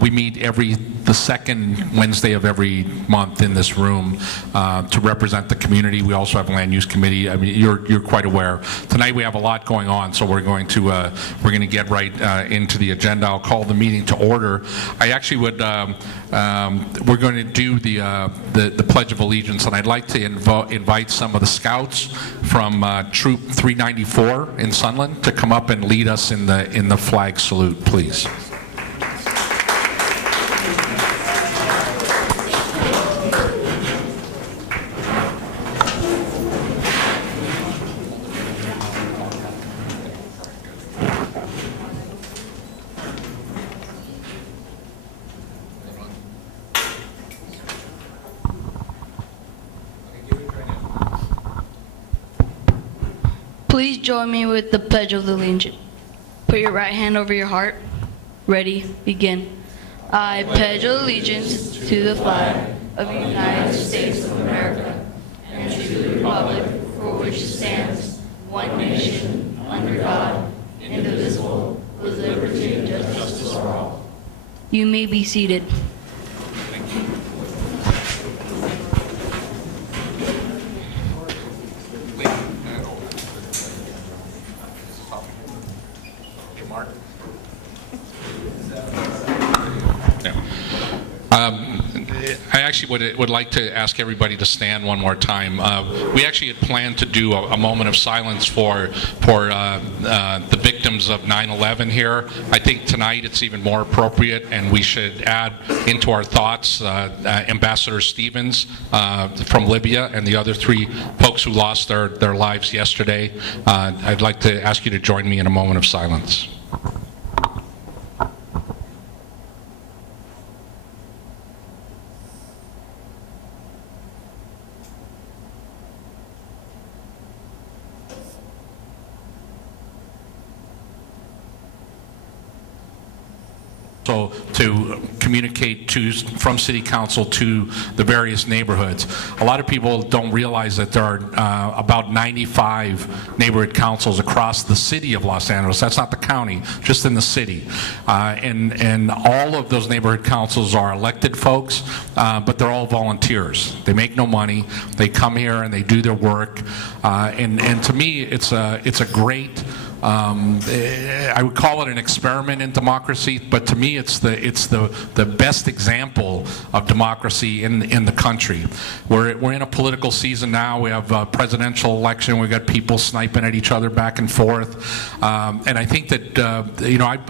We meet the second Wednesday of every month in this room to represent the community. We also have a land use committee. I mean, you're quite aware. Tonight we have a lot going on, so we're going to get right into the agenda. I'll call the meeting to order. I actually would. We're going to do the Pledge of Allegiance, and I'd like to invite some of the scouts from Troop 394 in Sunland to come up and lead us in the flag salute, please. Please join me with the Pledge of Allegiance. Put your right hand over your heart. Ready, begin. I pledge allegiance to the flag of the United States of America and to the republic for which it stands, one nation, under God, indivisible, with liberty and justice for all. You may be seated. I actually would like to ask everybody to stand one more time. We actually had planned to do a moment of silence for the victims of 9/11 here. I think tonight it's even more appropriate, and we should add into our thoughts Ambassador Stevens from Libya and the other 3 folks who lost their lives yesterday. I'd like to ask you to join me in a moment of silence. So to communicate from City Council to the various neighborhoods. A lot of people don't realize that there are about 95 neighborhood councils across the city of Los Angeles. That's not the county, just in the city. And all of those neighborhood councils are elected folks, but they're all volunteers. They make no money. They come here and they do their work. And to me, it's a great. I would call it an experiment in democracy, but to me it's the best example of democracy in the country. We're in a political season now. We have a presidential election. We've got people sniping at each other back and forth. And I think that,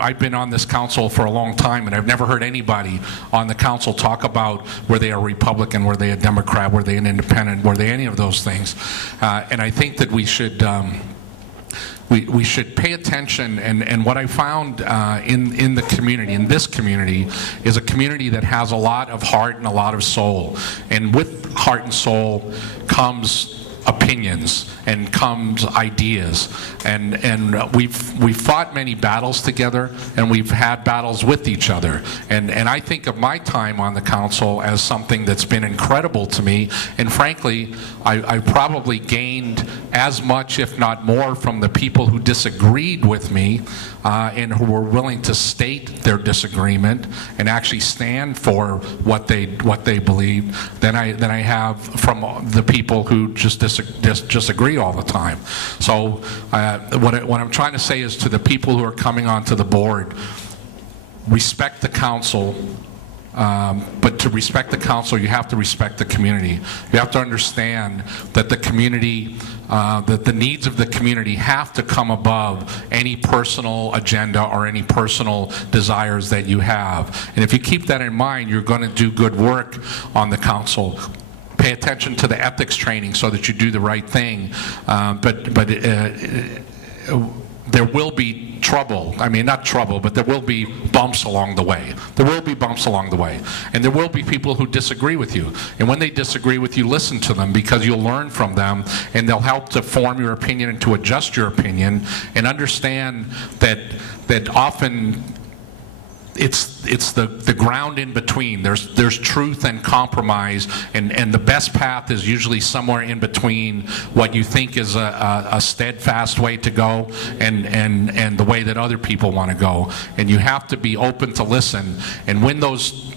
I've been on this council for a long time, and I've never heard anybody on the council talk about were they a Republican, were they a Democrat, were they an independent, were they any of those things. And I think that we should we should pay attention, and what I found in the community, in this community, is a community that has a lot of heart and a lot of soul. And with heart and soul comes opinions and comes ideas, and we've fought many battles together, and we've had battles with each other, and I think of my time on the council as something that's been incredible to me, and frankly I probably gained as much, if not more, from the people who disagreed with me and who were willing to state their disagreement and actually stand for what they believe than I have from the people who just disagree all the time. So what I'm trying to say is to the people who are coming onto the board, respect the council. But to respect the council, you have to respect the community. You have to understand that the community, that the needs of the community have to come above any personal agenda or any personal desires that you have. And if you keep that in mind, you're going to do good work on the council. Pay attention to the ethics training so that you do the right thing. There will be trouble. I mean, not trouble, but there will be bumps along the way. There will be bumps along the way. And there will be people who disagree with you. And when they disagree with you, listen to them, because you'll learn from them, and they'll help to form your opinion and to adjust your opinion, and understand that often it's the ground in between. There's truth and compromise, and the best path is usually somewhere in between what you think is a steadfast way to go and the way that other people want to go. And you have to be open to listen. And when those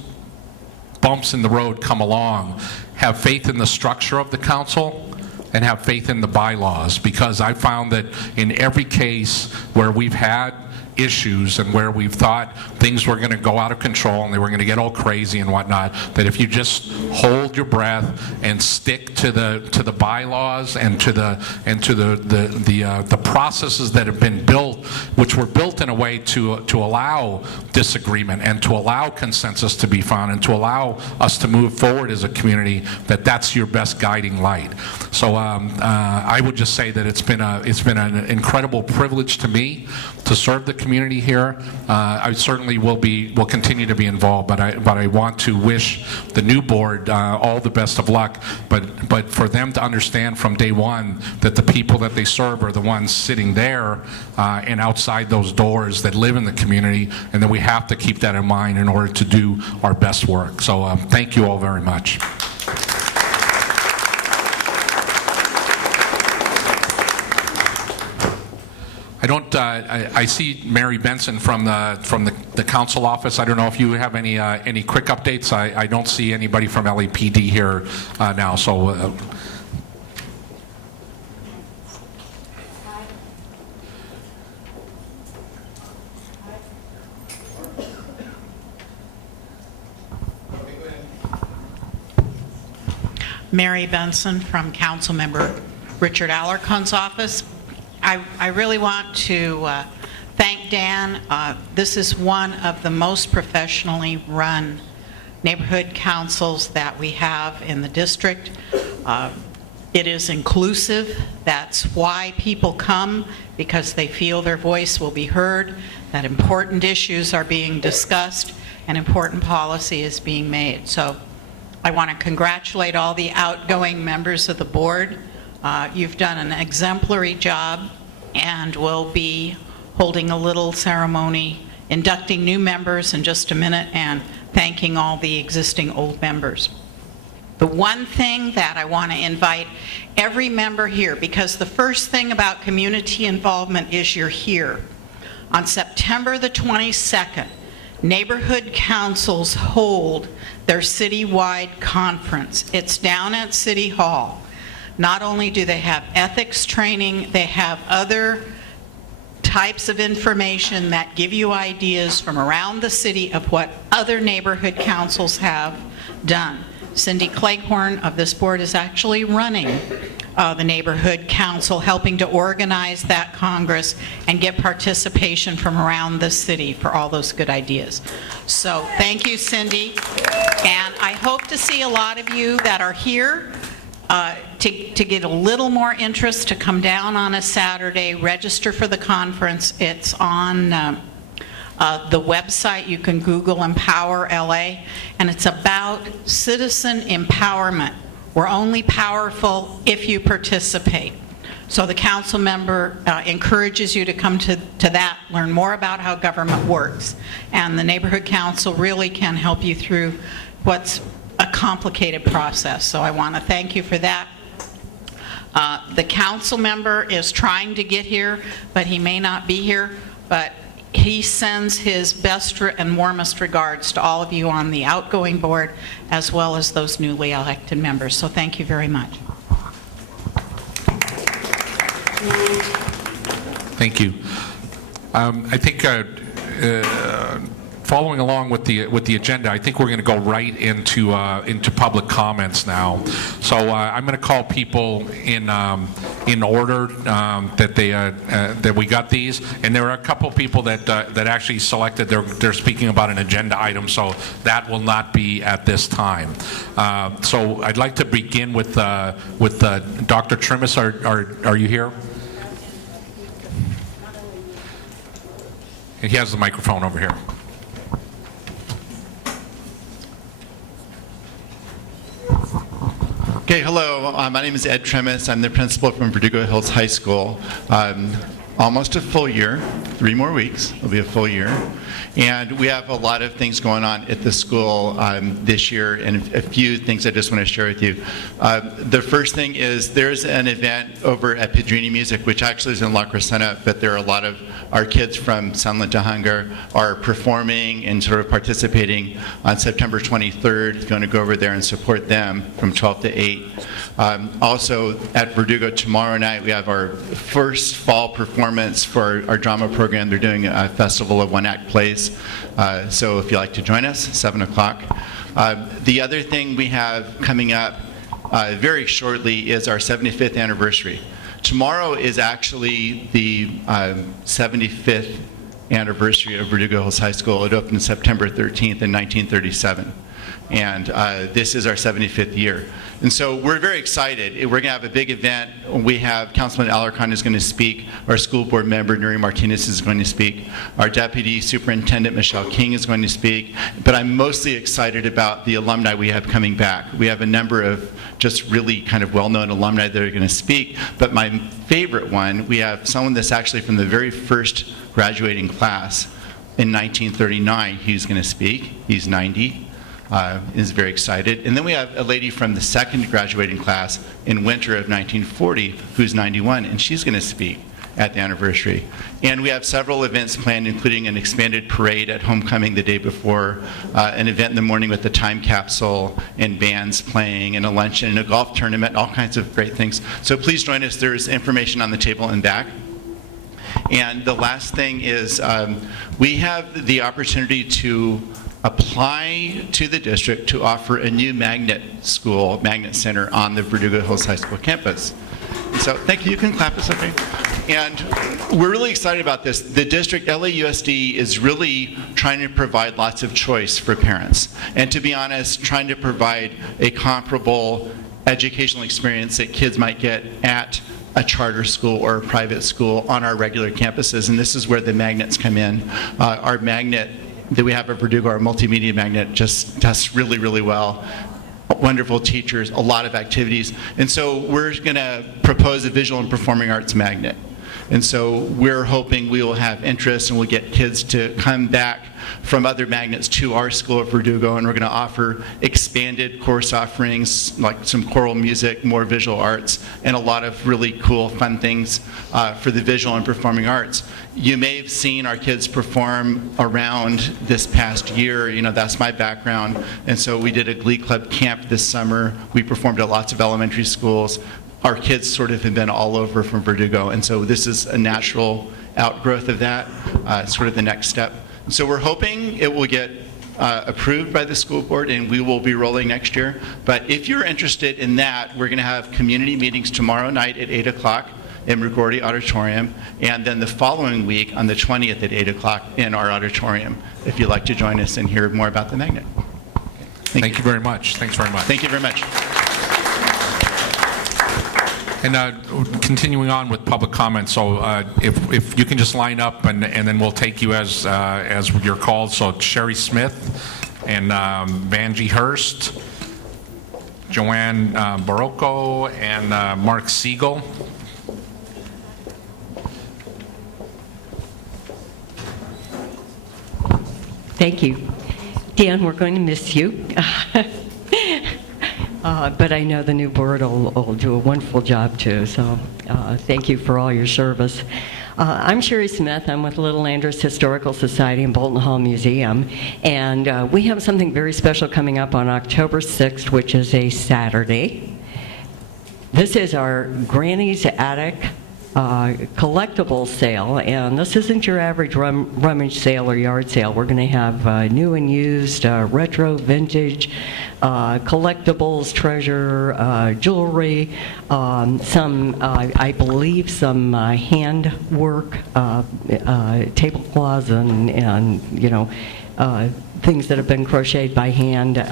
bumps in the road come along, have faith in the structure of the council and have faith in the bylaws, because I found that in every case where we've had issues and where we've thought things were going to go out of control and they were going to get all crazy and whatnot, that if you just hold your breath and stick to the bylaws and to the processes that have been built, which were built in a way to allow disagreement and to allow consensus to be found and to allow us to move forward as a community, that's your best guiding light. So I would just say that it's been an incredible privilege to me to serve the community here. I certainly will continue to be involved, but I want to wish the new board all the best of luck, but for them to understand from day one that the people that they serve are the ones sitting there and outside those doors that live in the community, and that we have to keep that in mind in order to do our best work. So thank you all very much. I see Mary Benson from the council office. I don't know if you have any quick updates. I don't see anybody from LAPD here now. So. Mary Benson from Councilmember Richard Alarcon's office. I really want to thank Dan. This is one of the most professionally run neighborhood councils that we have in the district. It is inclusive. That's why people come, because they feel their voice will be heard, that important issues are being discussed, and important policy is being made. So I want to congratulate all the outgoing members of the board. You've done an exemplary job, and we'll be holding a little ceremony inducting new members in just a minute and thanking all the existing old members. The one thing that I want to invite every member here, because the first thing about community involvement is you're here. On September the 22nd, neighborhood councils hold their citywide conference. It's down at City Hall. Not only do they have ethics training, they have other types of information that give you ideas from around the city of what other neighborhood councils have done. Cindy Cleghorn of this board is actually running the neighborhood council, helping to organize that Congress and get participation from around the city for all those good ideas. So thank you, Cindy. And I hope to see a lot of you that are here to get a little more interest, to come down on a Saturday, register for the conference. It's on the website. You can Google Empower LA, and it's about citizen empowerment. We're only powerful if you participate. So the council member encourages you to come to that, learn more about how government works, and the neighborhood council really can help you through what's a complicated process. So I want to thank you for that. The council member is trying to get here, but he may not be here, but he sends his best and warmest regards to all of you on the outgoing board, as well as those newly elected members. So thank you very much. Thank you. I think following along with the agenda, I think we're going to go right into public comments now. So I'm going to call people in order that we got these, and there are a couple people that actually selected they're speaking about an agenda item, so that will not be at this time. So I'd like to begin with Dr. Trimis. Are you here? He has the microphone over here. Okay, hello. My name is Ed Tremis. I'm the principal from Verdugo Hills High School. almost a full year, 3 more weeks, it'll be a full year. And we have a lot of things going on at the school this year, and a few things I just want to share with you. The first thing is there's an event over at Pedrini Music, which actually is in La Crescenta, but there are a lot of our kids from Sunland to Hunger are performing and sort of participating on September 23rd. If you want to go over there and support them from 12 to 8. Also at Verdugo tomorrow night, we have our first fall performance for our drama program. They're doing a festival of one-act plays. So if you'd like to join us, 7 o'clock. The other thing we have coming up very shortly is our 75th anniversary. Tomorrow is actually the 75th anniversary of Verdugo Hills High School. It opened September 13th in 1937. And this is our 75th year. And so we're very excited. We're going to have a big event. We have Councilman Alarcon is going to speak. Our school board member, Nuri Martinez, is going to speak. Our Deputy Superintendent, Michelle King, is going to speak. But I'm mostly excited about the alumni we have coming back. We have a number of just really kind of well-known alumni that are going to speak. But my favorite one, we have someone that's actually from the very first graduating class in 1939. He's going to speak. He's 90. Is very excited. And then we have a lady from the second graduating class in winter of 1940 who's 91, and she's going to speak at the anniversary. And we have several events planned, including an expanded parade at homecoming the day before, an event in the morning with the time capsule and bands playing, and a luncheon and a golf tournament, all kinds of great things. So please join us. There's information on the table and back. And the last thing is we have the opportunity to apply to the district to offer a new magnet center on the Verdugo Hills High School campus. So thank you. You can clap. It's okay. And we're really excited about this. The district, LAUSD, is really trying to provide lots of choice for parents. And to be honest, trying to provide a comparable educational experience that kids might get at a charter school or a private school on our regular campuses. And this is where the magnets come in. Our magnet that we have at Verdugo, our multimedia magnet, just does really, really well. Wonderful teachers, a lot of activities. And so we're going to propose a visual and performing arts magnet. And so we're hoping we will have interest and we'll get kids to come back from other magnets to our school at Verdugo, and we're going to offer expanded course offerings like some choral music, more visual arts, and a lot of really cool, fun things for the visual and performing arts. You may have seen our kids perform around this past year. You know, that's my background. And so we did a Glee Club camp this summer. We performed at lots of elementary schools. Our kids sort of have been all over from Verdugo, and so this is a natural outgrowth of that, sort of the next step. So we're hoping it will get approved by the school board, and we will be rolling next year. But if you're interested in that, we're going to have community meetings tomorrow night at 8 o'clock in McGordy Auditorium, and then the following week on the 20th at 8 o'clock in our auditorium, if you'd like to join us and hear more about the magnet. Thank you very much. Thanks very much. Thank you very much. And continuing on with public comment, so if you can just line up, and then we'll take you as you're called. So Sherry Smith and Vanjie Hurst, Joanne Barocco, and Mark Siegel. Thank you. Dan, we're going to miss you. But I know the new board will do a wonderful job too, so thank you for all your service. I'm Sherry Smith. I'm with Little Andros Historical Society and Bolton Hall Museum, and we have something very special coming up on October 6th, which is a Saturday. This is our Granny's Attic collectible sale, and this isn't your average rummage sale or yard sale. We're going to have new and used, retro, vintage, collectibles, treasure, jewelry, I believe some handwork, tablecloths, and you know, things that have been crocheted by hand.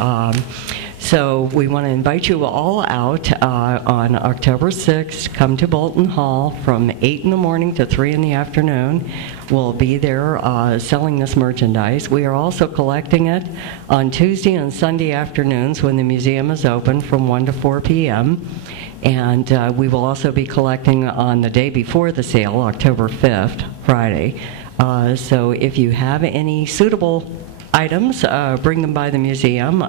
So we want to invite you all out on October 6th. Come to Bolton Hall from 8 in the morning to 3 in the afternoon. We'll be there selling this merchandise. We are also collecting it on Tuesday and Sunday afternoons when the museum is open from 1 to 4 p.m. And we will also be collecting on the day before the sale, October 5th, Friday. So if you have any suitable items, bring them by the museum.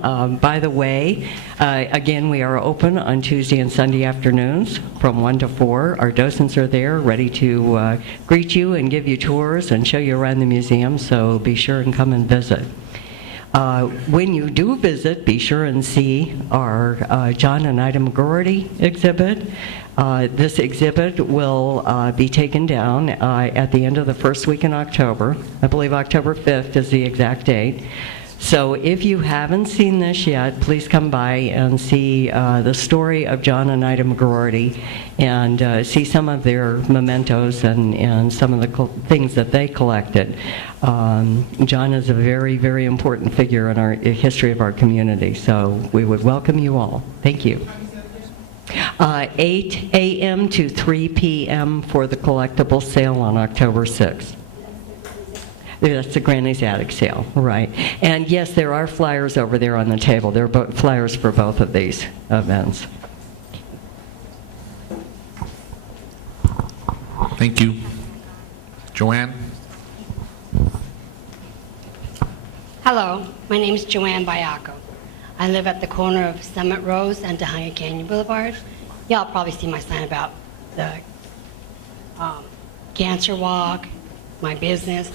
By the way, again, we are open on Tuesday and Sunday afternoons from 1 to 4. Our docents are there ready to greet you and give you tours and show you around the museum, so be sure and come and visit. When you do visit, be sure and see our John and Ida McGroarty exhibit. This exhibit will be taken down at the end of the first week in October. I believe October 5th is the exact date. So if you haven't seen this yet, please come by and see the story of John and Ida McGroarty and see some of their mementos and some of the things that they collected. John is a very, very important figure in our history of our community, so we would welcome you all. Thank you. 8 a.m. to 3 p.m. for the collectible sale on October 6th. That's the Granny's Attic sale, right. And yes, there are flyers over there on the table. There are flyers for both of these events. Thank you. Joanne? Hello, my name is Joanne Biaco. I live at the corner of Summit Rose and Tejada Canyon Boulevard. Y'all probably see my sign about the cancer walk, my business.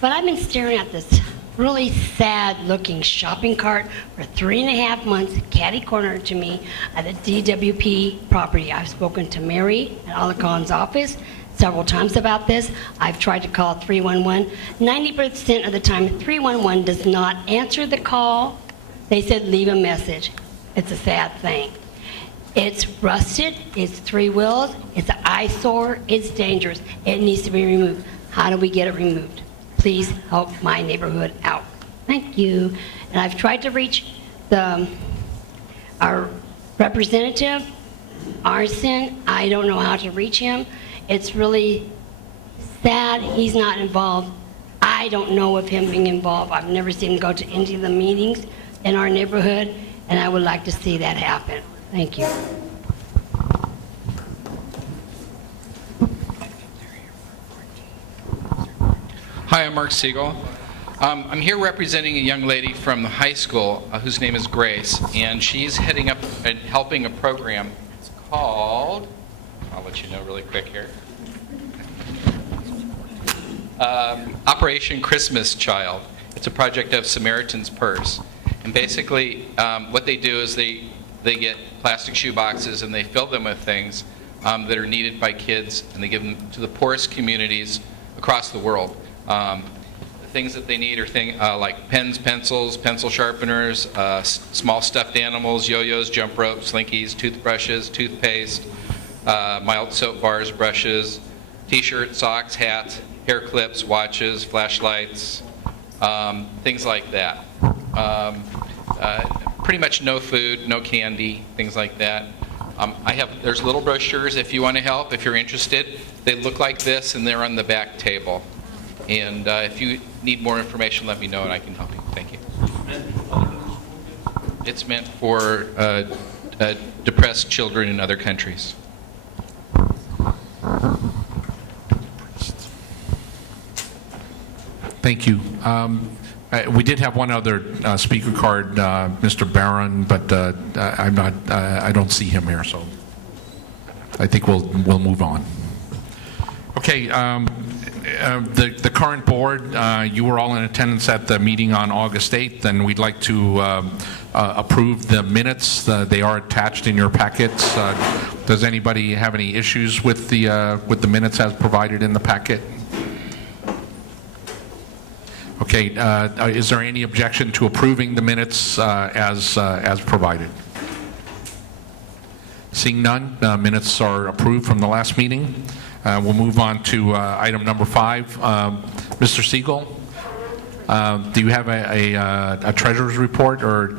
But I've been staring at this really sad-looking shopping cart for 3.5 months, catty-corner to me at the DWP property. I've spoken to Mary at Alacon's office several times about this. I've tried to call 311. 90% of the time, 311 does not answer the call. They said leave a message. It's a sad thing. It's rusted, it's 3 wheels, it's an eyesore, it's dangerous. It needs to be removed. How do we get it removed? Please help my neighborhood out. Thank you. And I've tried to reach our representative, Arson. I don't know how to reach him. It's really sad he's not involved. I don't know of him being involved. I've never seen him go to any of the meetings in our neighborhood, and I would like to see that happen. Thank you. Hi, I'm Mark Siegel. I'm here representing a young lady from the high school whose name is Grace, and she's heading up and helping a program. It's called, I'll let you know really quick here, Operation Christmas Child. It's a project of Samaritan's Purse. And basically, what they do is they get plastic shoe boxes and they fill them with things that are needed by kids, and they give them to the poorest communities across the world. The things that they need are like pens, pencils, pencil sharpeners, small stuffed animals, yo-yos, jump ropes, slinkies, toothbrushes, toothpaste, mild soap bars, brushes, t-shirts, socks, hats, hair clips, watches, flashlights, things like that. Pretty much no food, no candy, things like that. There's little brochures if you want to help, if you're interested. They look like this, and they're on the back table. And if you need more information, let me know, and I can help you. Thank you. It's meant for depressed children in other countries. Thank you. We did have one other speaker card, Mr. Barron, but I don't see him here, so I think we'll move on. Okay. The current board, you were all in attendance at the meeting on August 8th, and we'd like to approve the minutes. They are attached in your packets. Does anybody have any issues with the minutes as provided in the packet? Okay, is there any objection to approving the minutes as provided? Seeing none, minutes are approved from the last meeting. We'll move on to item number 5. Mr. Siegel, do you have a treasurer's report, or?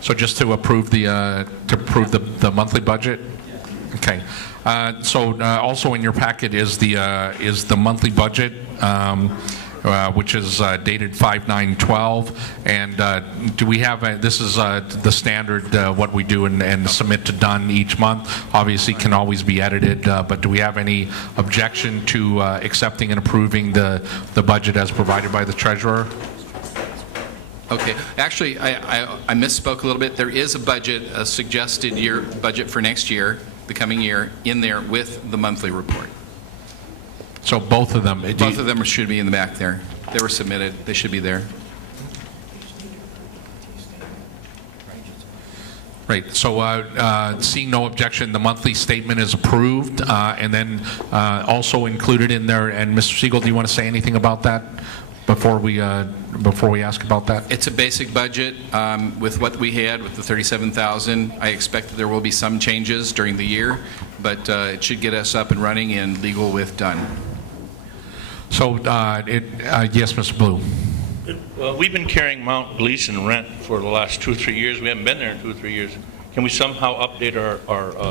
So just to approve the monthly budget? Okay. So also in your packet is the monthly budget, which is dated 5/9/12. And do we have, this is the standard, what we do and submit to Dunn each month. Obviously can always be edited, but do we have any objection to accepting and approving the budget as provided by the treasurer? Okay, actually, I misspoke a little bit. There is a budget, a suggested year budget for next year, the coming year, in there with the monthly report. So both of them? Both of them should be in the back there. They were submitted. They should be there. Right, so seeing no objection, the monthly statement is approved, and then also included in there, and Mr. Siegel, do you want to say anything about that before we ask about that? It's a basic budget with what we had with the 37,000. I expect that there will be some changes during the year, but it should get us up and running and legal with Dunn. So, yes, Mr. Blue. Well, we've been carrying Mount Gleason rent for the last 2 or 3 years. We haven't been there in 2 or 3 years. Can we somehow update our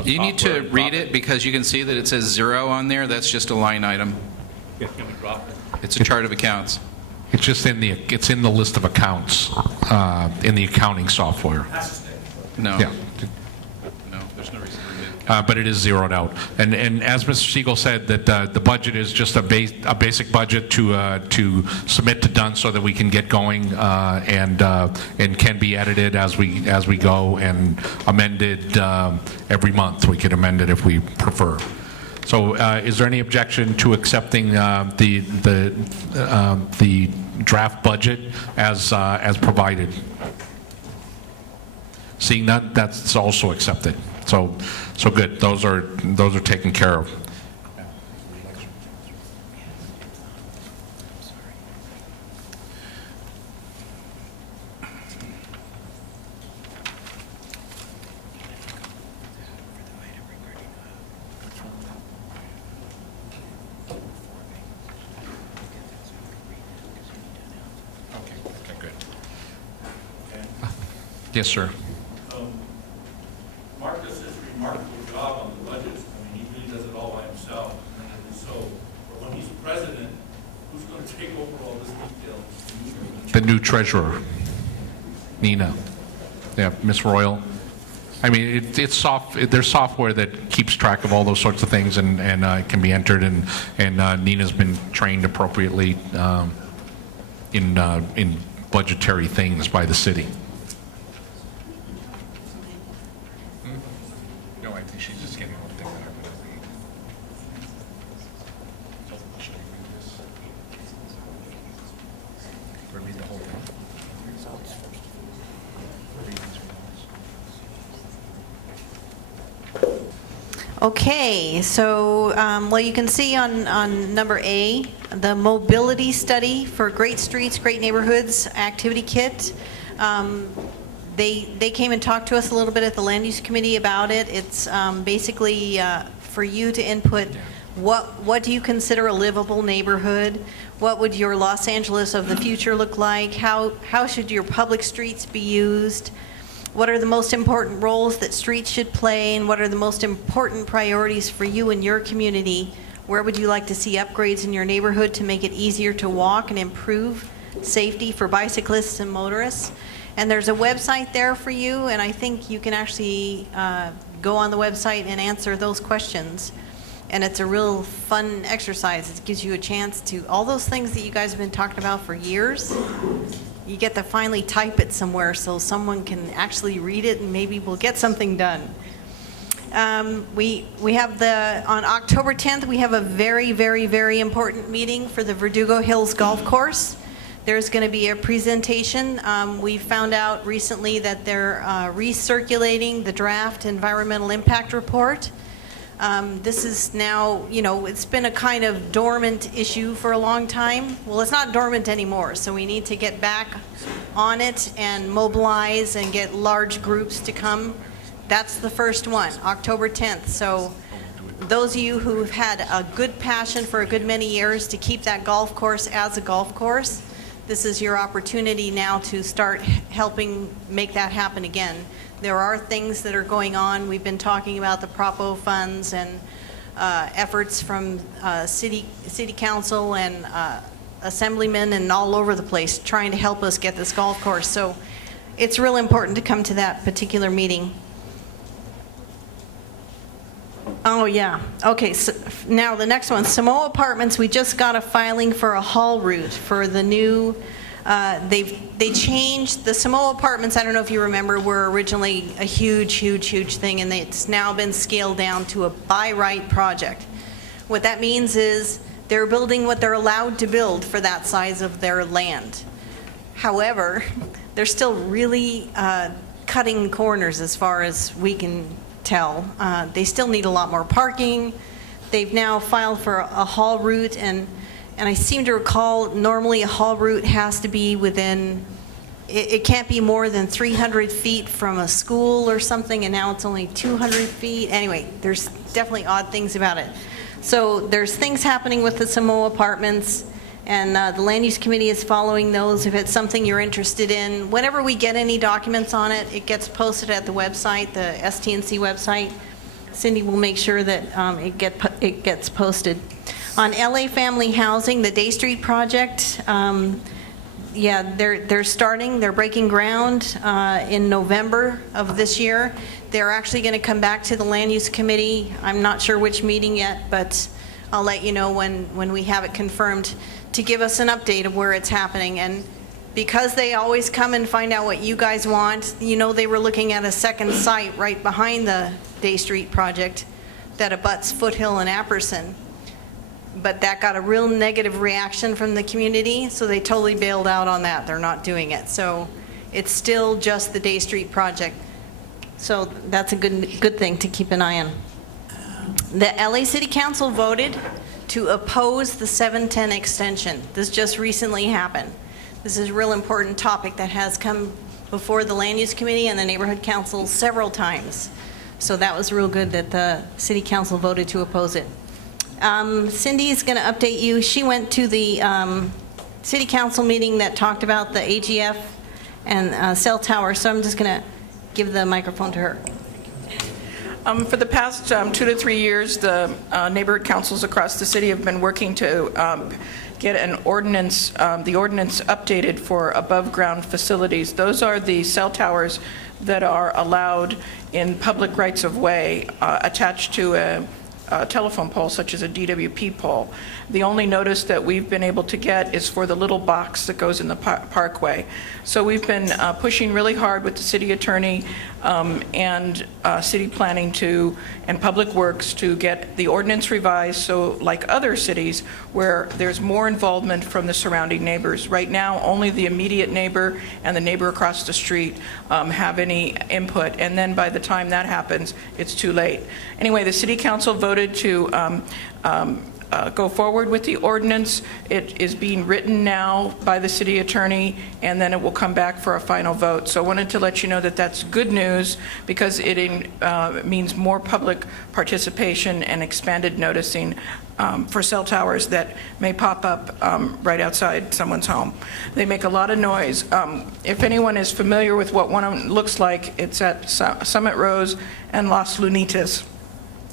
You need to software and read drop it because you can see that it says 0 on there. That's just a line item. Can we drop it? It's a chart of accounts. It's just in the list of accounts in the accounting software. No. Yeah. No, there's no reason to remove it. But it is zeroed out. And as Mr. Siegel said, that the budget is just a basic budget to submit to Dunn so that we can get going and can be edited as we go and amended every month. We could amend it if we prefer. So is there any objection to accepting the draft budget as provided? Seeing none, that's also accepted. So good. Those are taken care of. Okay, good. Yes, sir. Mark does this remarkable job on the budgets. I mean, he really does it all by himself. And so, but when he's president, who's going to take over all this detail? The new treasurer, Nina. Yeah, Miss Royal. I mean, it's there's software that keeps track of all those sorts of things and can be entered, and Nina's been trained appropriately in budgetary things by the city. No, I think she's just getting one thing that I'm going to read. Should I read this? Or read the whole thing? Okay, so, well, you can see on number A, the mobility study for Great Streets, Great Neighborhoods activity kit. They came and talked to us a little bit at the Land Use Committee about it. It's basically for you to input what do you consider a livable neighborhood? What would your Los Angeles of the future look like? How should your public streets be used? What are the most important roles that streets should play, and what are the most important priorities for you and your community? Where would you like to see upgrades in your neighborhood to make it easier to walk and improve safety for bicyclists and motorists? And there's a website there for you, and I think you can actually go on the website and answer those questions. And it's a real fun exercise. It gives you a chance to, all those things that you guys have been talking about for years, you get to finally type it somewhere so someone can actually read it and maybe we'll get something done. We have on October 10th, we have a very, very, very important meeting for the Verdugo Hills Golf Course. There's going to be a presentation. We found out recently that they're recirculating the draft environmental impact report. This is now, it's been a kind of dormant issue for a long time. Well, it's not dormant anymore, so we need to get back on it and mobilize and get large groups to come. That's the first one, October 10th. So those of you who've had a good passion for a good many years to keep that golf course as a golf course, this is your opportunity now to start helping make that happen again. There are things that are going on. We've been talking about the Propo funds and efforts from city council and assemblymen and all over the place trying to help us get this golf course. So it's real important to come to that particular meeting. Oh, yeah. Okay, so now the next one, Samoa Apartments, we just got a filing for a haul route for the new, they changed, the Samoa Apartments, I don't know if you remember, were originally a huge thing, and it's now been scaled down to a by right project. What that means is they're building what they're allowed to build for that size of their land. However, they're still really cutting corners as far as we can tell. They still need a lot more parking. They've now filed for a haul route, and I seem to recall normally a haul route has to be within, it can't be more than 300 feet from a school or something, and now it's only 200 feet. Anyway, there's definitely odd things about it. So there's things happening with the Samoa Apartments, and the Land Use Committee is following those. If it's something you're interested in, whenever we get any documents on it, it gets posted at the website, the STNC website. Cindy will make sure that it gets posted. On LA Family Housing, the Day Street project, yeah, they're starting, they're breaking ground in November of this year. They're actually going to come back to the Land Use Committee. I'm not sure which meeting yet, but I'll let you know when we have it confirmed, to give us an update of where it's happening. And because they always come and find out what you guys want, you know, they were looking at a second site right behind the Day Street project that abuts Foothill and Apperson. But that got a real negative reaction from the community, so they totally bailed out on that. They're not doing it. So it's still just the Day Street project. So that's a good thing to keep an eye on. The LA City Council voted to oppose the 710 extension. This just recently happened. This is a real important topic that has come before the Land Use Committee and the Neighborhood Council several times. So that was real good that the City Council voted to oppose it. Cindy is going to update you. She went to the City Council meeting that talked about the AGF and cell tower, so I'm just going to give the microphone to her. For the past 2 to 3 years, the neighborhood councils across the city have been working to get an ordinance, the ordinance updated for above-ground facilities. Those are the cell towers that are allowed in public rights-of-way attached to a telephone pole, such as a DWP pole. The only notice that we've been able to get is for the little box that goes in the parkway. So we've been pushing really hard with the city attorney and city planning and public works to get the ordinance revised, so like other cities where there's more involvement from the surrounding neighbors. Right now, only the immediate neighbor and the neighbor across the street have any input, and then by the time that happens, it's too late. Anyway, the city council voted to go forward with the ordinance. It is being written now by the city attorney, and then it will come back for a final vote. So I wanted to let you know that that's good news, because it means more public participation and expanded noticing for cell towers that may pop up right outside someone's home. They make a lot of noise. If anyone is familiar with what one of them looks like, it's at Summit Rose and Las Lunitas.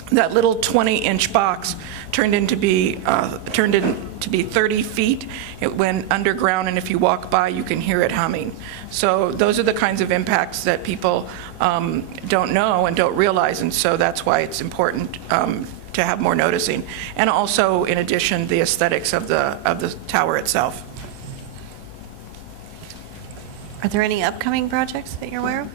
That little 20-inch box turned into be 30 feet. It went underground, and if you walk by, you can hear it humming. So those are the kinds of impacts that people don't know and don't realize, and so that's why it's important to have more noticing. And also, in addition, the aesthetics of the tower itself. Are there any upcoming projects that you're aware of?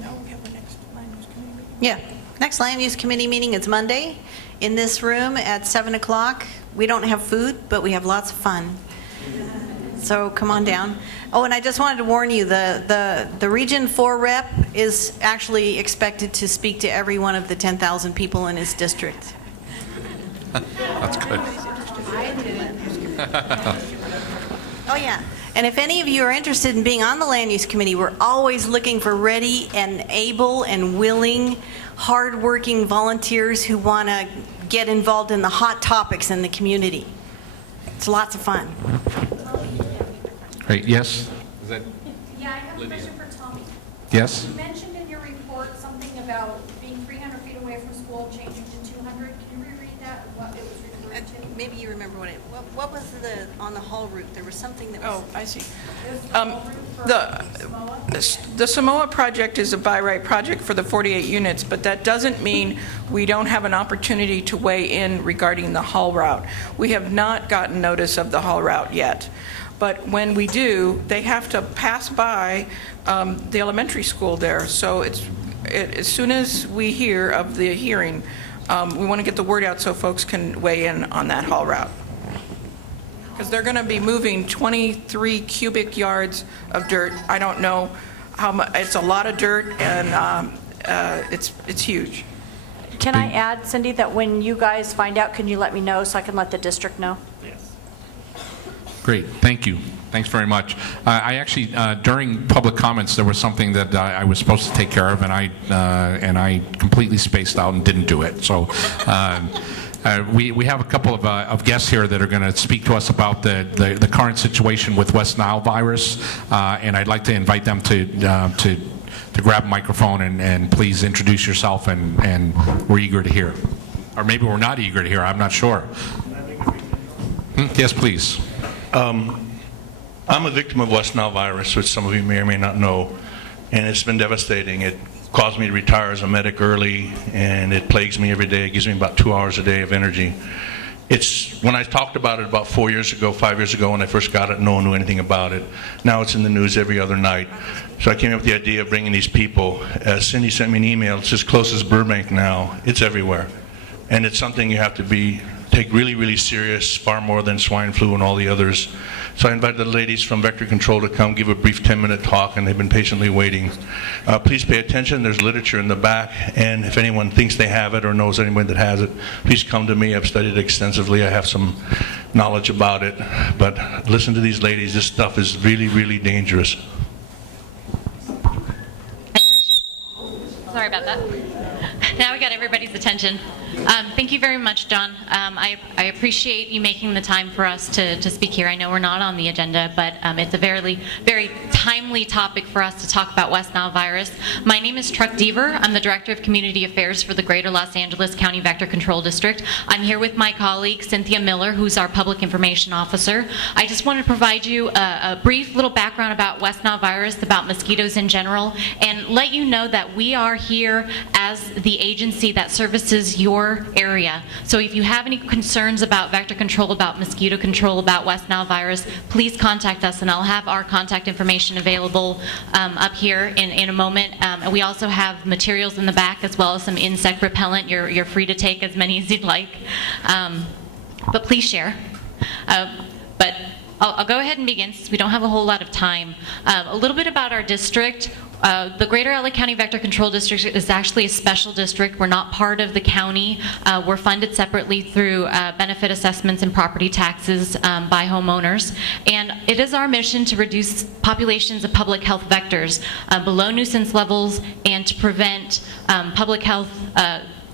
No, we have the next Land Use Committee meeting. Yeah. Next Land Use Committee meeting is Monday in this room at 7 o'clock. We don't have food, but we have lots of fun. So come on down. Oh, and I just wanted to warn you, the Region 4 rep is actually expected to speak to every one of the 10,000 people in his district. That's good. Oh, yeah. And if any of you are interested in being on the Land Use Committee, we're always looking for ready and able and willing, hardworking volunteers who want to get involved in the hot topics in the community. It's lots of fun. Great, yes? Is that Yeah, I have a Lydia? question for Tommy. Yes? You mentioned in your report something about being 300 feet away from school changing to 200. Can you reread that, what it was referring to? Maybe you remember remember what was on the Hall route? There was something that was. Oh, I see. The Samoa project is a by right project for the 48 units, but that doesn't mean we don't have an opportunity to weigh in regarding the Hall route. We have not gotten notice of the Hall route yet. But when we do, they have to pass by the elementary school there. So as soon as we hear of the hearing, we want to get the word out so folks can weigh in on that Hall route. Because they're going to be moving 23 cubic yards of dirt. I don't know how much. It's a lot of dirt, and it's huge. Can I add, Cindy, that when you guys find out, can you let me know so I can let the district know? Great, thank you. Thanks very much. I actually, during public comments, there was something that I was supposed to take care of, and I completely spaced out and didn't do it. So we have a couple of guests here that are going to speak to us about the current situation with West Nile virus, and I'd like to invite them to grab a microphone and please introduce yourself, and we're eager to hear. Or maybe we're not eager to hear, I'm not sure. Yes, please. I'm a victim of West Nile virus, which some of you may or may not know, and it's been devastating. It caused me to retire as a medic early, and it plagues me every day. It gives me about 2 hours a day of energy. When I talked about it about 5 years ago, when I first got it, no one knew anything about it. Now it's in the news every other night. So I came up with the idea of bringing these people. Cindy sent me an email. It's as close as Burbank now. It's everywhere. And it's something you have to take really, really serious, far more than swine flu and all the others. So I invited the ladies from Vector Control to come give a brief 10-minute talk, and they've been patiently waiting. Please pay attention. There's literature in the back, and if anyone thinks they have it or knows anyone that has it, please come to me. I've studied it extensively. I have some knowledge about it. But listen to these ladies. This stuff is really, really dangerous. Sorry about that. Now we got everybody's attention. Thank you very much, John. I appreciate you making the time for us to speak here. I know we're not on the agenda, but it's a very, very timely topic for us to talk about West Nile virus. My name is Truck Deaver. I'm the Director of Community Affairs for the Greater Los Angeles County Vector Control District. I'm here with my colleague, Cynthia Miller, who's our Public Information Officer. I just want to provide you a brief little background about West Nile virus, about mosquitoes in general, and let you know that we are here as the agency that services your area. So if you have any concerns about vector control, about mosquito control, about West Nile virus, please contact us, and I'll have our contact information available up here in a moment. And we also have materials in the back, as well as some insect repellent. You're free to take as many as you'd like, but please share. But I'll go ahead and begin, since we don't have a whole lot of time. A little bit about our district. The Greater LA County Vector Control District is actually a special district. We're not part of the county. We're funded separately through benefit assessments and property taxes by homeowners. And it is our mission to reduce populations of public health vectors below nuisance levels, and to prevent public health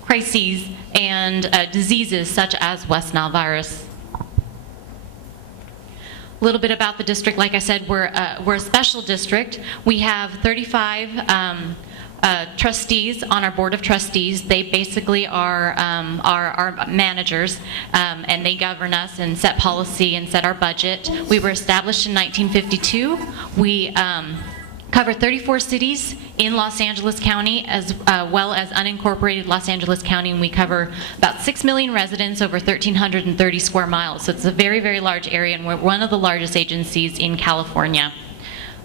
crises and diseases such as West Nile virus. A little bit about the district. Like I said, we're a special district. We have 35 trustees on our board of trustees. They basically are our managers, and they govern us and set policy and set our budget. We were established in 1952. We cover 34 cities in Los Angeles County, as well as unincorporated Los Angeles County, and we cover about 6 million residents over 1,330 square miles. So it's a very, very large area, and we're one of the largest agencies in California.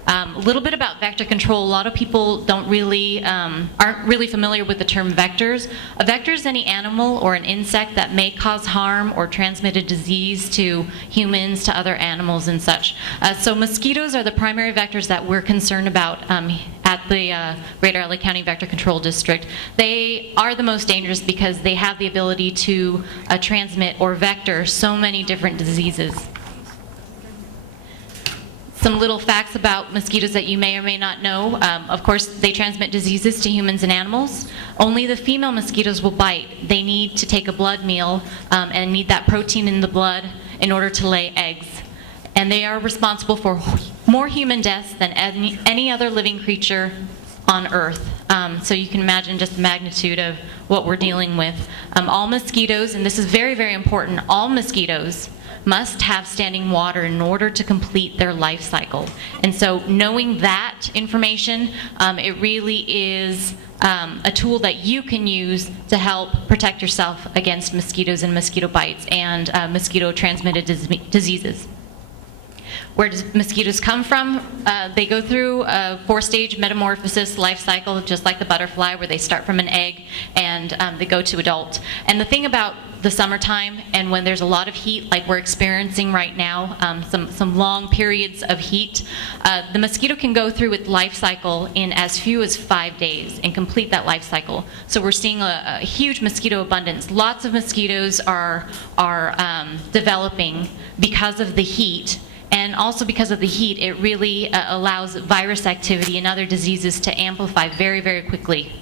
A little bit about vector control. A lot of people aren't really familiar with the term vectors. A vector is any animal or an insect that may cause harm or transmit a disease to humans, to other animals, and such. So mosquitoes are the primary vectors that we're concerned about at the Greater LA County Vector Control District. They are the most dangerous because they have the ability to transmit or vector so many different diseases. Some little facts about mosquitoes that you may or may not know. Of course, they transmit diseases to humans and animals. Only the female mosquitoes will bite. They need to take a blood meal and need that protein in the blood in order to lay eggs. And they are responsible for more human deaths than any other living creature on Earth. So you can imagine just the magnitude of what we're dealing with. All mosquitoes, and this is very, very important, all mosquitoes must have standing water in order to complete their life cycle. And so knowing that information, it really is a tool that you can use to help protect yourself against mosquitoes and mosquito bites and mosquito-transmitted diseases. Where do mosquitoes come from? They go through a 4-stage metamorphosis life cycle, just like the butterfly, where they start from an egg and they go to adult. And the thing about the summertime and when there's a lot of heat, like we're experiencing right now, some long periods of heat, the mosquito can go through its life cycle in as few as 5 days and complete that life cycle. So we're seeing a huge mosquito abundance. Lots of mosquitoes are developing because of the heat. And also because of the heat, it really allows virus activity and other diseases to amplify very, very quickly.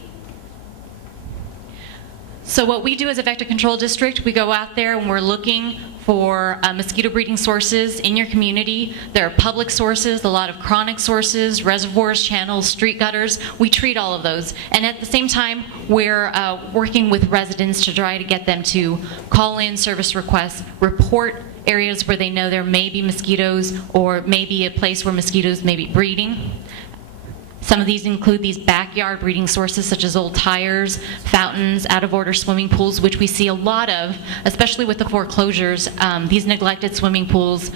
So what we do as a vector control district, we go out there and we're looking for mosquito breeding sources in your community. There are public sources, a lot of chronic sources, reservoirs, channels, street gutters. We treat all of those. And at the same time, we're working with residents to try to get them to call in service requests, report areas where they know there may be mosquitoes or maybe a place where mosquitoes may be breeding. Some of these include these backyard breeding sources such as old tires, fountains, out-of-order swimming pools, which we see a lot of, especially with the foreclosures. These neglected swimming pools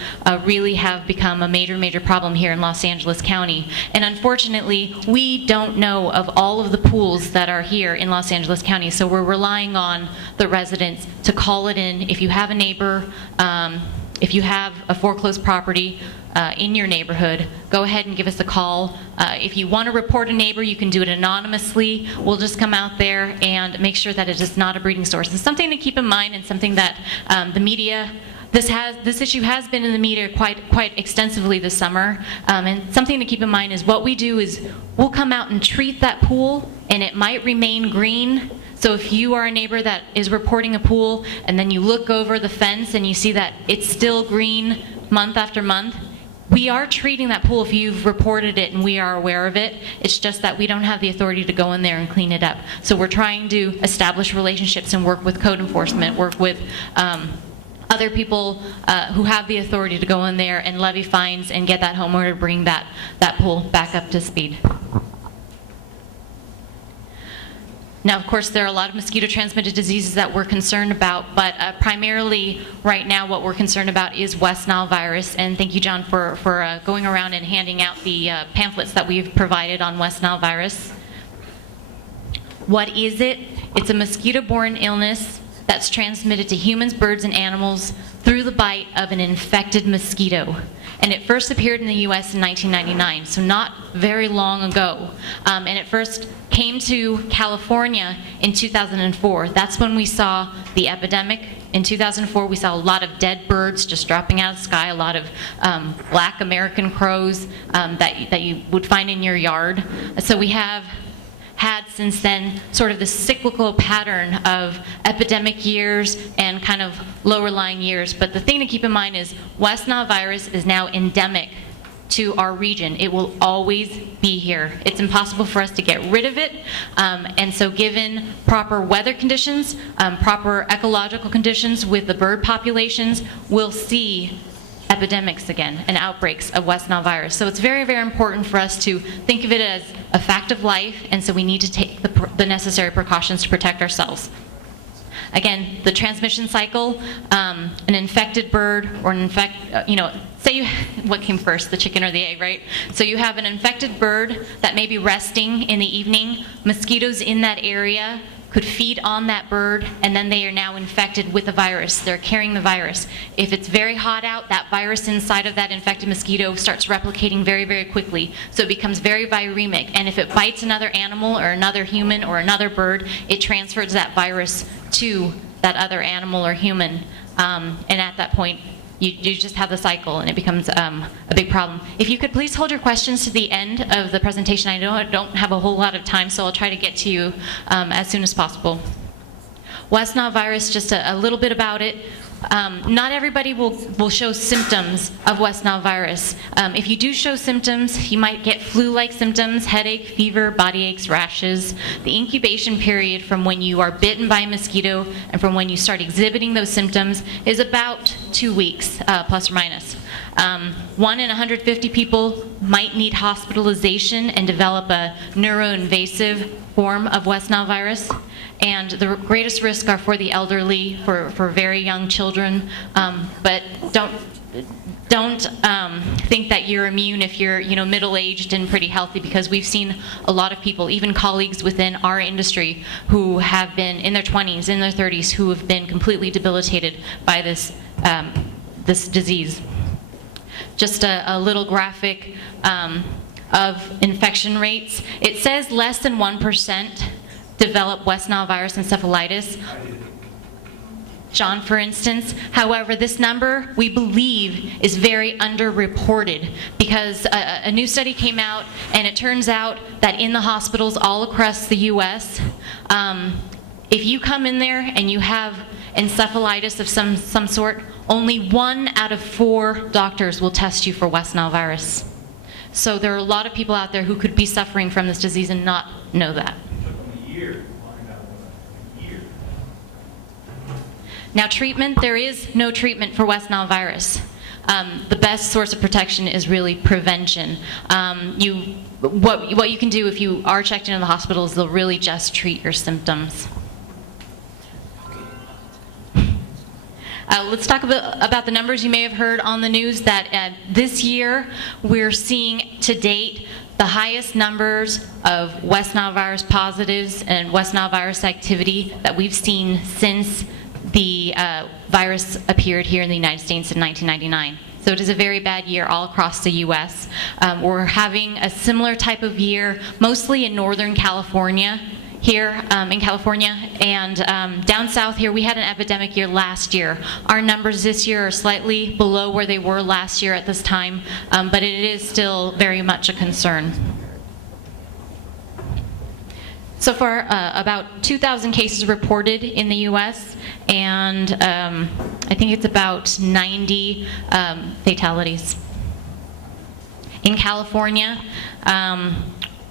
really have become a major, major problem here in Los Angeles County. And unfortunately, we don't know of all of the pools that are here in Los Angeles County, so we're relying on the residents to call it in. If you have a neighbor, if you have a foreclosed property, in your neighborhood, go ahead and give us a call. If you want to report a neighbor, you can do it anonymously. We'll just come out there and make sure that it is not a breeding source. It's something to keep in mind and something that the media, this issue has been in the media quite extensively this summer. And something to keep in mind is what we do is we'll come out and treat that pool and it might remain green. So if you are a neighbor that is reporting a pool and then you look over the fence and you see that it's still green month after month, we are treating that pool if you've reported it and we are aware of it. It's just that we don't have the authority to go in there and clean it up. So we're trying to establish relationships and work with code enforcement, work with other people who have the authority to go in there and levy fines and get that homeowner to bring that pool back up to speed. Now, of course, there are a lot of mosquito-transmitted diseases that we're concerned about, but primarily right now what we're concerned about is West Nile virus. And thank you, John, for going around and handing out the pamphlets that we've provided on West Nile virus. What is it? It's a mosquito-borne illness that's transmitted to humans, birds, and animals through the bite of an infected mosquito. And it first appeared in the U.S. in 1999, so not very long ago. And it first came to California in 2004. That's when we saw the epidemic. In 2004, we saw a lot of dead birds just dropping out of the sky, a lot of black American crows that you would find in your yard. So we have had since then sort of this cyclical pattern of epidemic years and kind of lower lying years. But the thing to keep in mind is West Nile virus is now endemic to our region. It will always be here. It's impossible for us to get rid of it. And so given proper weather conditions, proper ecological conditions with the bird populations, we'll see epidemics again and outbreaks of West Nile virus. So it's very, very important for us to think of it as a fact of life, and so we need to take the necessary precautions to protect ourselves. Again, the transmission cycle, an infected bird or what came first, the chicken or the egg, right? So you have an infected bird that may be resting in the evening. Mosquitoes in that area could feed on that bird, and then they are now infected with the virus. They're carrying the virus. If it's very hot out, that virus inside of that infected mosquito starts replicating very, very quickly. So it becomes very viremic. And if it bites another animal or another human or another bird, it transfers that virus to that other animal or human. And at that point, you just have the cycle, and it becomes a big problem. If you could please hold your questions to the end of the presentation. I know I don't have a whole lot of time, so I'll try to get to you as soon as possible. West Nile virus, just a little bit about it. Not everybody will show symptoms of West Nile virus. If you do show symptoms, you might get flu-like symptoms, headache, fever, body aches, rashes. The incubation period from when you are bitten by a mosquito and from when you start exhibiting those symptoms is about 2 weeks, plus or minus. 1 in 150 people might need hospitalization and develop a neuroinvasive form of West Nile virus. And the greatest risk are for the elderly, for very young children, but don't think that you're immune if you're middle-aged and pretty healthy, because we've seen a lot of people, even colleagues within our industry, who have been in their 20s, in their 30s, who have been completely debilitated by this disease. Just a little graphic of infection rates. It says less than 1% develop West Nile virus encephalitis. John, for instance. However, this number, we believe, is very underreported, because a new study came out, and it turns out that in the hospitals all across the U.S., if you come in there and you have encephalitis of some sort, only 1 out of 4 doctors will test you for West Nile virus. So there are a lot of people out there who could be suffering from this disease and not know that. Now, treatment, there is no treatment for West Nile virus. The best source of protection is really prevention. What you can do if you are checked into the hospital is they'll really just treat your symptoms. Let's talk about the numbers. You may have heard on the news that this year we're seeing to date the highest numbers of West Nile virus positives and West Nile virus activity that we've seen since the virus appeared here in the United States in 1999. So it is a very bad year all across the U.S. We're having a similar type of year, mostly in Northern California, here in California, and down south here we had an epidemic year last year. Our numbers this year are slightly below where they were last year at this time, but it is still very much a concern. So far, about 2,000 cases reported in the U.S., and I think it's about 90 fatalities. In California,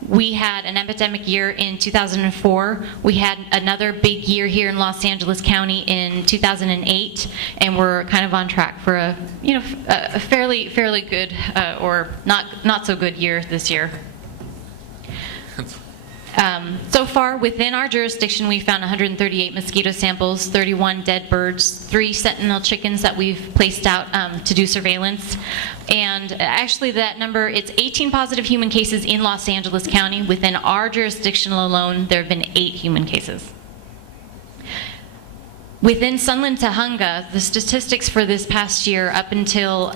we had an epidemic year in 2004. We had another big year here in Los Angeles County in 2008, and we're kind of on track for a fairly good or not so good year this year. So far, within our jurisdiction, we found 138 mosquito samples, 31 dead birds, 3 sentinel chickens that we've placed out to do surveillance. And actually that number, it's 18 positive human cases in Los Angeles County. Within our jurisdiction alone, there have been 8 human cases. Within Sunland Tujunga, the statistics for this past year, up until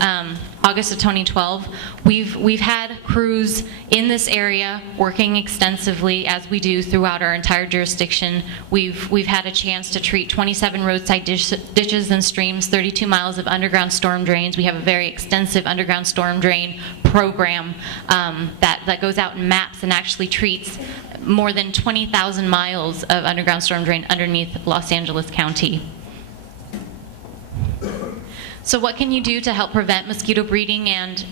August of 2012, we've had crews in this area working extensively, as we do throughout our entire jurisdiction. We've had a chance to treat 27 roadside ditches and streams, 32 miles of underground storm drains. We have a very extensive underground storm drain program that goes out and maps and actually treats more than 20,000 miles of underground storm drain underneath Los Angeles County. So what can you do to help prevent mosquito breeding and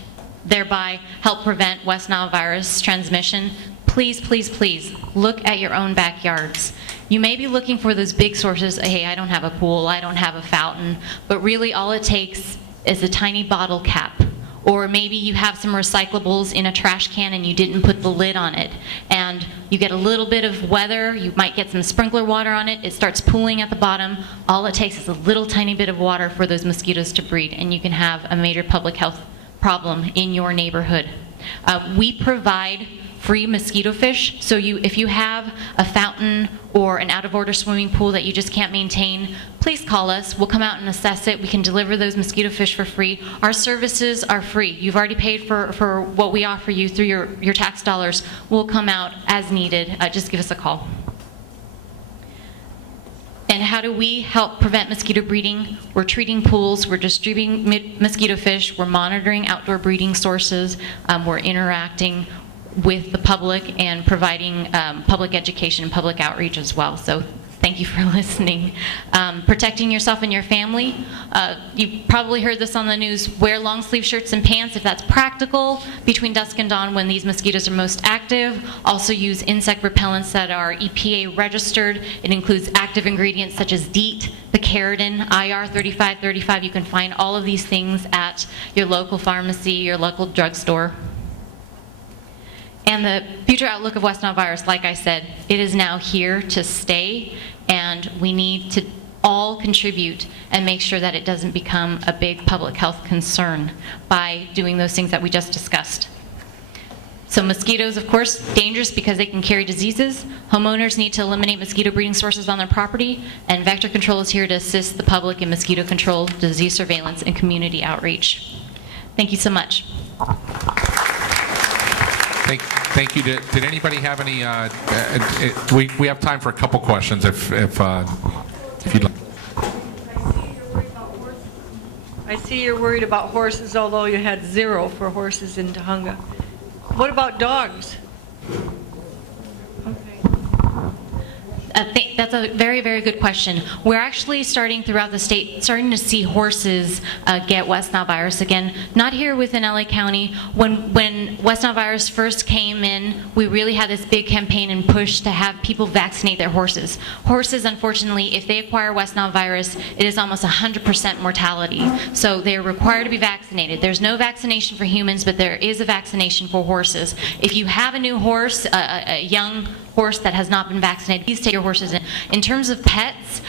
thereby help prevent West Nile virus transmission? Please, please, please look at your own backyards. You may be looking for those big sources. Hey, I don't have a pool, I don't have a fountain, but really all it takes is a tiny bottle cap. Or maybe you have some recyclables in a trash can and you didn't put the lid on it. And you get a little bit of weather, you might get some sprinkler water on it, it starts pooling at the bottom. All it takes is a little tiny bit of water for those mosquitoes to breed, and you can have a major public health problem in your neighborhood. We provide free mosquito fish, so if you have a fountain or an out-of-order swimming pool that you just can't maintain, please call us. We'll come out and assess it. We can deliver those mosquito fish for free. Our services are free. You've already paid for what we offer you through your tax dollars. We'll come out as needed. Just give us a call. And how do we help prevent mosquito breeding? We're treating pools, we're distributing mosquito fish, we're monitoring outdoor breeding sources, we're interacting with the public and providing public education and public outreach as well. So Thank you for listening. Protecting yourself and your family. You probably heard this on the news. Wear long sleeve shirts and pants if that's practical between dusk and dawn when these mosquitoes are most active. Also use insect repellents that are EPA registered. It includes active ingredients such as DEET, picaridin, IR 3535. You can find all of these things at your local pharmacy, your local drugstore. And the future outlook of West Nile virus, like I said, it is now here to stay, and we need to all contribute and make sure that it doesn't become a big public health concern by doing those things that we just discussed. So mosquitoes, of course, dangerous because they can carry diseases. Homeowners need to eliminate mosquito breeding sources on their property, and Vector Control is here to assist the public in mosquito control, disease surveillance, and community outreach. Thank you so much. Thank you. Did anybody have any? We have time for a couple questions, if you'd like. I see you're worried about horses, although you had 0 for horses in Tahunga. What about dogs? That's a very, very good question. We're actually starting throughout the state, starting to see horses get West Nile virus again. Not here within LA County. When West Nile virus first came in, we really had this big campaign and push to have people vaccinate their horses. Horses, unfortunately, if they acquire West Nile virus, it is almost 100% mortality. So they're required to be vaccinated. There's no vaccination for humans, but there is a vaccination for horses. If you have a new horse, a young horse that has not been vaccinated, please take your horses in. In terms of pets,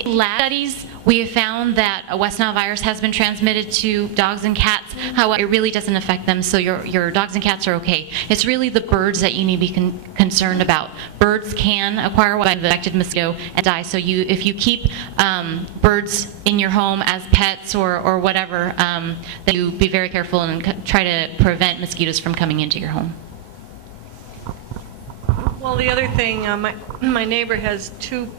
in lab studies, we have found that West Nile virus has been transmitted to dogs and cats. However, it really doesn't affect them, so your dogs and cats are okay. It's really the birds that you need to be concerned about. Birds can acquire the infected mosquito and die, so if you keep birds in your home as pets or whatever, then you be very careful and try to prevent mosquitoes from coming into your home. Well, the other thing, my neighbor has 2,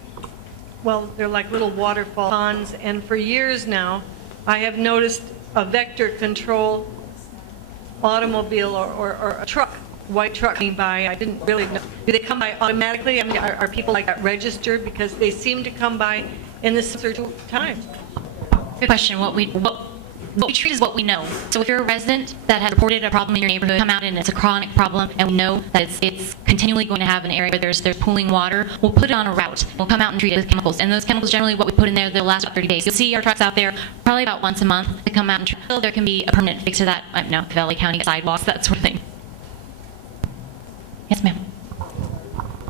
well, they're like little waterfall ponds, and for years now, I have noticed a Vector Control automobile or a truck, white truck coming by. I didn't really know. Do they come by automatically? I mean, are people like that registered? Because they seem to come by in the same time. Good question. What we treat is what we know. So if you're a resident that has reported a problem in your neighborhood, come out and it's a chronic problem, and we know that it's continually going to have an area where there's pooling water, we'll put it on a route. We'll come out and treat it with chemicals. And those chemicals, generally what we put in there, they'll last about 30 days. You'll see our trucks out there probably about once a month to come out and treat. There can be a permanent fix to that. No, LA County sidewalks, that sort of thing. Yes, ma'am.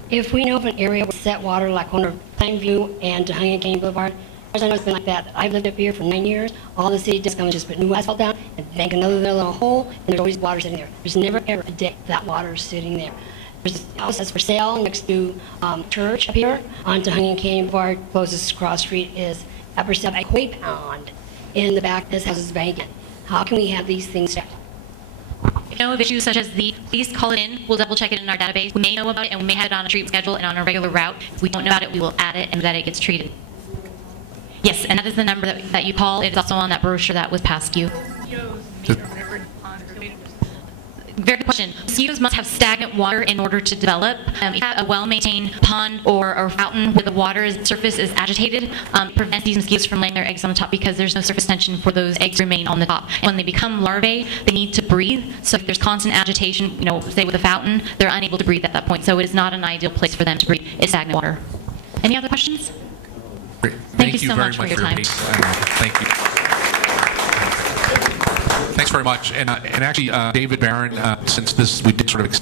If we know of an area with set water like on Plainview and Tahunga Canyon Boulevard, I know it's been like that. I've lived up here for 9 years. All the city does come and just put new asphalt down and make another little hole, and there's always water sitting there. There's never ever a day that water is sitting there. There's a house that's for sale next to church up here on Tahunga Canyon Boulevard. Closest cross street is upper sub a koi pond. In the back, this house is vacant. How can we have these things checked? If you know of issues such as these, please call it in. We'll double check it in our database. We may know about it, and we may have it on a treatment schedule and on a regular route. If we don't know about it, we will add it and that it gets treated. Yes, and that is the number that you call. It is also on that brochure that was passed to you. Very good question. Mosquitoes must have stagnant water in order to develop. If you have a well-maintained pond or fountain where the water surface is agitated, prevents these mosquitoes from laying their eggs on the top because there's no surface tension for those eggs to remain on the top. And when they become larvae, they need to breathe. So if there's constant agitation, say with a fountain, they're unable to breathe at that point. So it is not an ideal place for them to breathe. It's stagnant water. Any other questions? Thank you so very much for your time. Thank you. Thanks very much. And actually, David Barron, since we did sort of